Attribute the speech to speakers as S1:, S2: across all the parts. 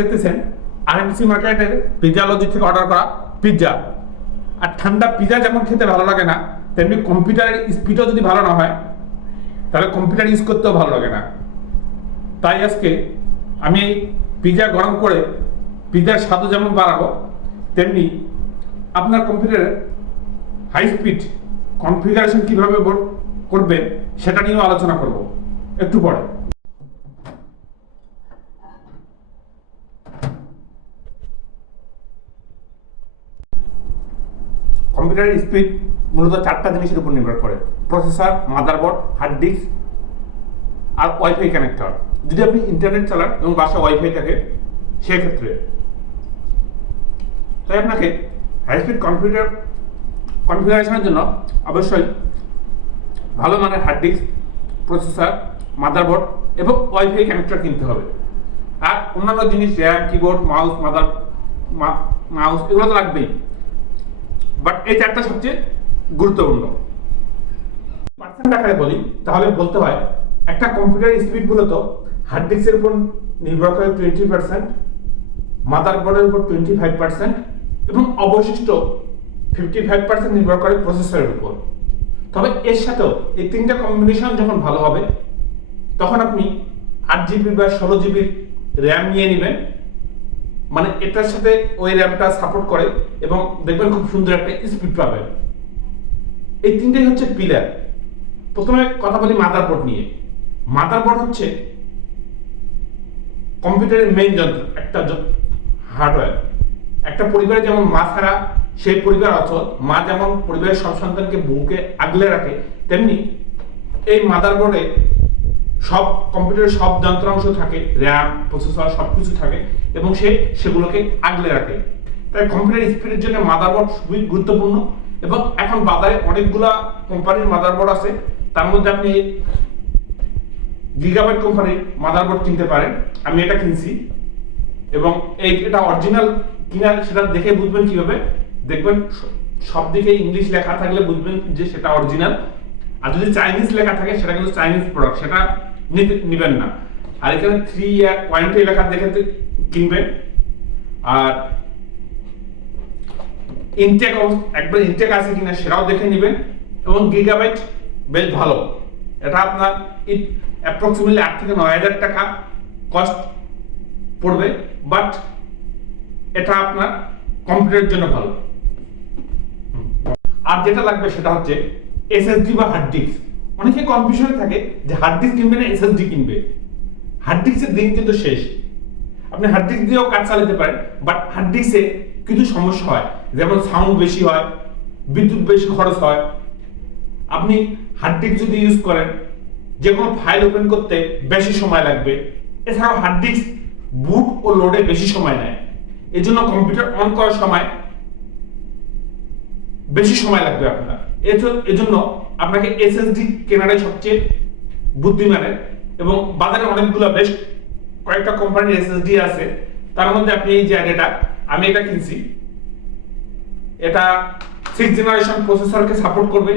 S1: দেখতেছেন আরএমসি মার্কেটের pizza logic থেকে অর্ডার করা পিৎজা আর ঠান্ডা পিৎজা যেমন খেতে ভালো লাগে না, তেমনি কম্পিউটারের স্পিডও যদি ভালো না হয়, তাহলে কম্পিউটার ইউজ করতেও ভালো লাগে না। তাই আজকে আমি এই পিৎজা গরম করে পিৎজার স্বাদও যেমন বাড়াবো, তেমনি আপনার কম্পিউটারের হাই স্পিড কনফিগারেশন কীভাবে করবেন সেটা নিয়েও আলোচনা করব। একটু পরে। কম্পিউটারের স্পিড মূলত চারটা জিনিসের উপর নির্ভর করে। প্রসেসর, মাদারবোর্ড, হার্ড ডিস্ক আর ওয়াইফাই কানেক্টর। যদি আপনি ইন্টারনেট চালান এবং বাসায় ওয়াইফাই থাকে, সেক্ষেত্রে। তাই আপনাকে হাই স্পিড কম্পিউটার কনফিগারেশনের জন্য অবশ্যই ভালো মানের হার্ড ডিস্ক প্রসেসর মাদারবোর্ড এবং ওয়াইফাই কানেক্টর কিনতে হবে। আর অন্যান্য জিনিস RAM keyboard mouse mother mouse এগুলো তো লাগবেই। বাট এই চারটা সবচেয়ে গুরুত্বপূর্ণ। পার্সেন্ট আকারে বলি, তাহলে বলতে হয়, একটা কম্পিউটার স্পিড মূলত হার্ড ডিস্কের উপর নির্ভর করে টোয়েন্টি পার্সেন্ট মাদার বোর্ডের উপর টোয়েন্টি ফাইভ পার্সেন্ট এবং অবশিষ্ট ফিফটি ফাইভ পার্সেন্ট নির্ভর করে প্রসেসরের উপর। তবে এর সাথেও এই তিনটা কম্বিনেশন যখন ভালো হবে, তখন আপনি আট জিবি বা ষোলো জিবির র্যাম নিয়ে নেবেন মানে এটার সাথে ওই র্যামটা সাপোর্ট করে এবং দেখবেন খুব সুন্দর একটা স্পিড পাবেন এই তিনটাই হচ্ছে পিলার প্রথমে কথা বলি মাদারবোর্ড নিয়ে। মাদারবোর্ড হচ্ছে কম্পিউটারের মেইন যন্ত্র, একটা হার্ডওয়্যার একটা পরিবারে যেমন মা ছাড়া সেই পরিবার অচল, মা যেমন পরিবারের সব সন্তানকে বউকে আগলে রাখে, তেমনি এই মাদারবোর্ডে সব কম্পিউটারের সব যন্ত্রাংশ থাকে র্যাম প্রসেসর সব কিছু থাকে। এবং সে সেগুলোকে আগলে রাখে। তাই কম্পিউটার স্পিডের জন্য মাদারবোর্ড খুবই গুরুত্বপূর্ণ এবং এখন বাজারে অনেকগুলা কোম্পানির মাদারবোর্ড আছে। তার মধ্যে আপনি গিগাবাইট কোম্পানির মাদারবোর্ড কিনতে পারেন। আমি এটা কিনছি এবং এই এটা অরিজিনাল কিনা সেটা দেখে বুঝবেন কীভাবে? দেখবেন সব দিকে ইংলিশ লেখা থাকলে বুঝবেন যে সেটা অরিজিনাল আর যদি চাইনিজ লেখা থাকে, সেটা কিন্তু চাইনিজ প্রোডাক্ট সেটা নিবেন না। আর এখানে থ্রি পয়েন্টে লেখা দেখে কিনবেন। আর ইনটেক একবার ইনটেক আছে কিনা সেটাও দেখে নেবেন। এবং গিগাবাইট বেশ ভালো। এটা আপনার অ্যাপ্রক্সিমেটলি আট থেকে নয় হাজার টাকা কস্ট পড়বে। বাট এটা আপনার কম্পিউটারের জন্য ভালো। আর যেটা লাগবে সেটা হচ্ছে এসএসডি বা হার্ড ডিস্ক অনেকে কনফিউশনে থাকে যে হার্ড ডিস্ক কিনবে না এসএসডি কিনবে। হার্ড ডিস্কের দিন কিন্তু শেষ। আপনি হার্ড ডিস্ক দিয়েও কাজ চালাতে পারেন বাট হার্ড ডিস্কে কিছু সমস্যা হয়। যেমন সাউন্ড বেশি হয়, বিদ্যুৎ বেশি খরচ হয়। আপনি হার্ড ডিস্ক যদি ইউজ করেন, যে কোনো ফাইল ওপেন করতে বেশি সময় লাগবে। এছাড়াও হার্ড ডিস্ক বুট ও লোডে বেশি সময় নেয়। এই জন্য কম্পিউটার অন করার সময় বেশি সময় লাগবে আপনার। এজ- এজন্য আপনাকে এসএসডি কেনাটাই সবচেয়ে বুদ্ধিমানের এবং বাজারে অনেকগুলো বেশ কয়েকটা কোম্পানির এসএসডি আছে, তার মধ্যে আপনি এই যে আমি এটা কিনছি। এটা সিক্স জেনারেশন প্রসেসরকে সাপোর্ট করবে।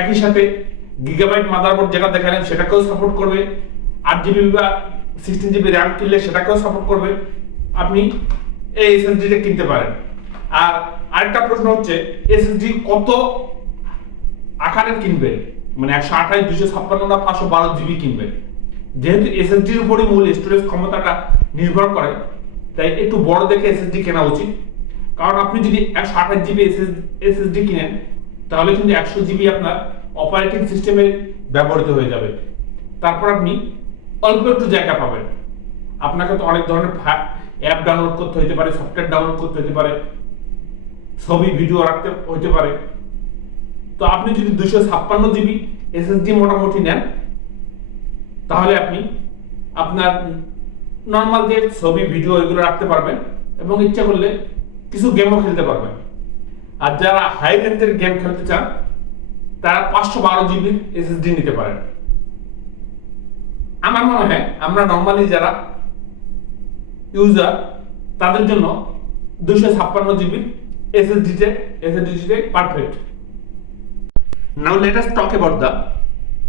S1: একই সাথে গিগাবাইট মাদারবোর্ড যেটা দেখালেন সেটাকেও সাপোর্ট করবে। আট জিবি বা সিক্সটিন জিবি র্যাম কিনলে সেটাকেও সাপোর্ট করবে। আপনি এই এসএসডিটা কিনতে পারেন। আর আরেকটা প্রশ্ন হচ্ছে এসএসডি কত আকারের কিনবেন? মানে একশো আঠাশ দুশো ছাপ্পান্ন না পাঁচশো বারো জিবি কিনবেন? যেহেতু এসএসডির উপরই মূল স্টোরেজ ক্ষমতাটা নির্ভর করে, তাই একটু বড় দেখে এসএসডি কেনা উচিত। কারণ আপনি যদি একশো আঠাশ জিবি এসএসডি কিনেন, তাহলে কিন্তু একশো জিবি আপনার অপারেটিং সিস্টেমে ব্যবহৃত হয়ে যাবে। তারপর আপনি অল্প একটু জায়গা পাবেন। আপনাকে তো অনেক ধরনের অ্যাপ ডাউনলোড করতে হতে পারে সফটওয়্যার ডাউনলোড করতে হতে পারে, ছবি ভিডিও রাখতে হতে পারে। তো আপনি যদি দুশো ছাপ্পান্ন জিবি এসএসডি মোটামুটি নেন তাহলে আপনি আপনার নর্মাল যে ছবি ভিডিও এগুলো রাখতে পারবেন এবং ইচ্ছা করলে কিছু গেমও খেলতে পারবেন। আর যারা হাই রেঞ্জের গেম খেলতে চান, তারা পাঁচশো বারো জিবি এসএসডি নিতে পারেন। আমার মনে হয় আমরা নর্মালি যারা ইউজার তাদের জন্য দুশো ছাপ্পান্ন জিবি এসএসডিতে এসএসডিতে perfect let us talk about the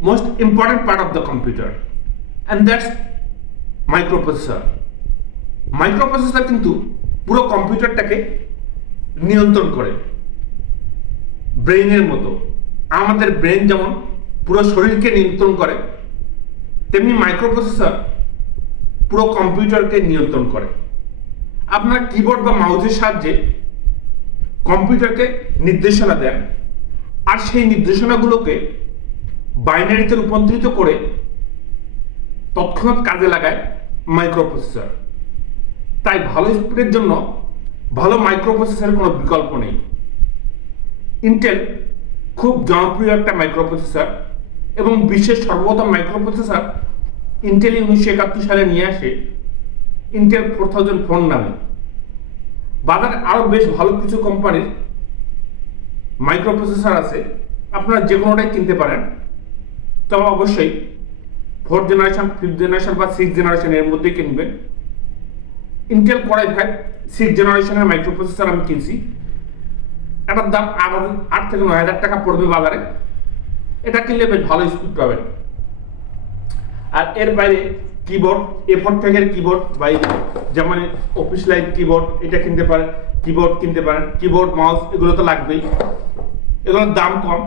S1: most important part of the computer. And that's microprocessor. Microprocessor কিন্তু পুরো কম্পিউটারটাকে নিয়ন্ত্রণ করে। ব্রেইনের মতো। আমাদের ব্রেন যেমন পুরো শরীরকে নিয়ন্ত্রণ করে, তেমনি মাইক্রোপ্রসেসর পুরো কম্পিউটারকে নিয়ন্ত্রণ করে। আপনার কিবোর্ড বা মাউসের সাহায্যে কম্পিউটারকে নির্দেশনা দেন। আর সেই নির্দেশনাগুলোকে বাইনারিতে রূপান্তরিত করে তৎক্ষণাৎ কাজে লাগায় মাইক্রোপ্রসেসর। তাই ভালো স্পিডের জন্য ভালো মাইক্রোপ্রসেসরের কোনো বিকল্প নেই। ইন্টেল খুব জনপ্রিয় একটা মাইক্রোপ্রসেসর এবং বিশ্বের সর্বপ্রথম মাইক্রোপ্রসেসর ইন্টেল উনিশশো একাত্তর সালে নিয়ে আসে ইন্টেল ফোর থাউজেন্ড ফোর নামে। বাজারে আরও বেশ ভালো কিছু কোম্পানির মাইক্রোপ্রসেসর আছে। আপনারা যে কোনোটাই কিনতে পারেন। তবে অবশ্যই ফোর্থ জেনারেশন ফিফথ জেনারেশন বা সিক্স জেনারেশন এর মধ্যে কিনবেন। ইন্টেল করাই ফাইভ সিক্স জেনারেশনের মাইক্রোপ্রসেসর আমি কিনছি। এটার দাম আট আট থেকে নয় হাজার টাকা পড়বে বাজারে। এটা কিনলে বেশ ভালো স্পিড পাবেন। আর এর বাইরে কিবোর্ড এ ফোর থেকে কিবোর্ড বা এই যেমন অফিস লাইট কিবোর্ড এটা কিনতে পারেন কিবোর্ড কিনতে পারেন কিবোর্ড মাউস এগুলো তো লাগবেই। এগুলোর দাম কম।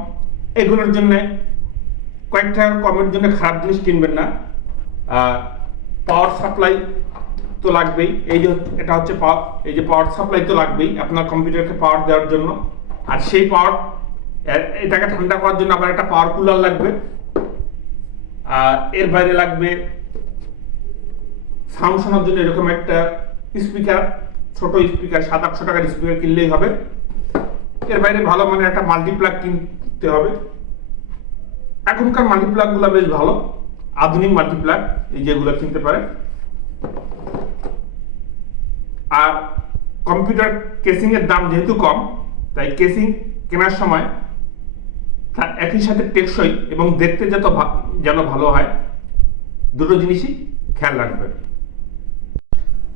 S1: এগুলোর জন্য কয়েক টাকা কমের জন্য খারাপ জিনিস কিনবেন না। পাওয়ার সাপ্লাই তো লাগবেই। এই যে এটা হচ্ছে পাওয়ার এই যে পাওয়ার সাপ্লাই তো লাগবেই আপনার কম্পিউটারকে পাওয়ার দেওয়ার জন্য। আর সেই পাওয়ার এটাকে ঠান্ডা করার জন্য আবার একটা পাওয়ার কুলার লাগবে। আর এর বাইরে লাগবে সাউন্ড শোনার জন্য এরকম একটা স্পিকার ছোট স্পিকার সাত আটশো টাকার স্পিকার কিনলেই হবে। এর বাইরে ভালো মানে একটা মাল্টিপ্লাগ কিনতে হবে। এখনকার মাল্টিপ্লাগগুলো বেশ ভালো। আধুনিক মাল্টিপ্লাগ এই যেগুলো কিনতে পারে। আর কম্পিউটার কেসিং এর দাম যেহেতু কম, তাই কেসিং কেনার সময় তার একই সাথে টেকসই এবং দেখতে যত যেন ভালো হয়, দুটো জিনিসই খেয়াল রাখবে।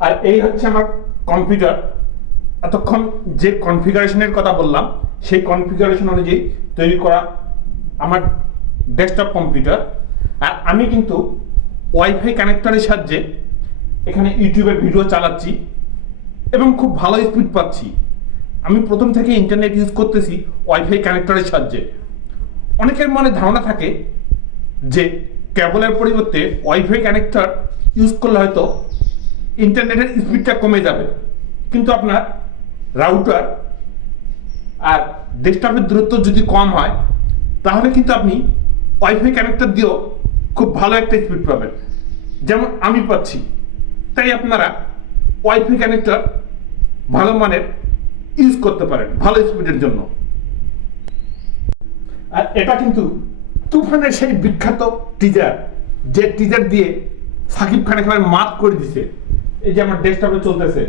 S1: আর এই হচ্ছে আমার কম্পিউটার এতক্ষণ যে কনফিগারেশনের কথা বললাম, সেই কনফিগারেশন অনুযায়ী তৈরি করা আমার ডেস্কটপ কম্পিউটার আর আমি কিন্তু ওয়াইফাই কানেক্টরের সাহায্যে এখানে ইউটিউবে ভিডিও চালাচ্ছি এবং খুব ভালো স্পিড পাচ্ছি। আমি প্রথম থেকে ইন্টারনেট ইউজ করতেছি ওয়াইফাই কানেক্টরের সাহায্যে। অনেকের মনে ধারণা থাকে যে কেবলের পরিবর্তে ওয়াইফাই কানেক্টর ইউজ করলে হয়তো ইন্টারনেটের স্পিডটা কমে যাবে। কিন্তু আপনার রাউটার আর ডেস্কটপের দূরত্ব যদি কম হয়, তাহলে কিন্তু আপনি ওয়াইফাই কানেক্টর দিয়েও খুব ভালো একটা স্পিড পাবেন। যেমন আমি পাচ্ছি। তাই আপনারা ওয়াইফাই কানেক্টর ভালো মানের ইউজ করতে পারেন, ভালো স্পিডের জন্য। আর এটা কিন্তু তুফানের সেই বিখ্যাত টিজার যে টিজার দিয়ে সাকিব খান এখানে মাত করে দিছে। এই যে আমার ডেস্কটপে চলতেছে।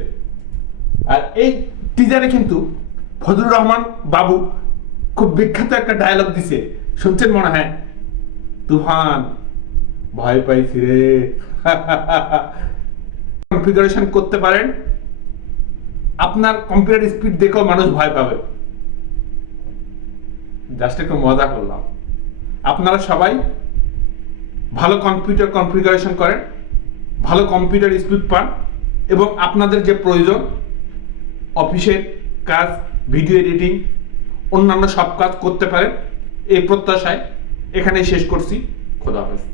S1: আর এই টিজারে কিন্তু ফজলুর রহমান বাবু খুব বিখ্যাত একটা ডায়লগ দিছে। শুনছেন মনে হয়? তুফান। ভয় পাইছি রে। কনফিগারেশন করতে পারেন। আপনার কম্পিউটার স্পিড দেখেও মানুষ ভয় পাবে। জাস্ট একটু মজা করলাম। আপনারা সবাই ভালো কম্পিউটার কনফিগারেশন করেন, ভালো কম্পিউটার স্পিড পান এবং আপনাদের যে প্রয়োজন, অফিসের কাজ ভিডিও এডিটিং অন্যান্য সব কাজ করতে পারেন, এই প্রত্যাশায় এখানেই শেষ করছি। খোদা হাফেজ।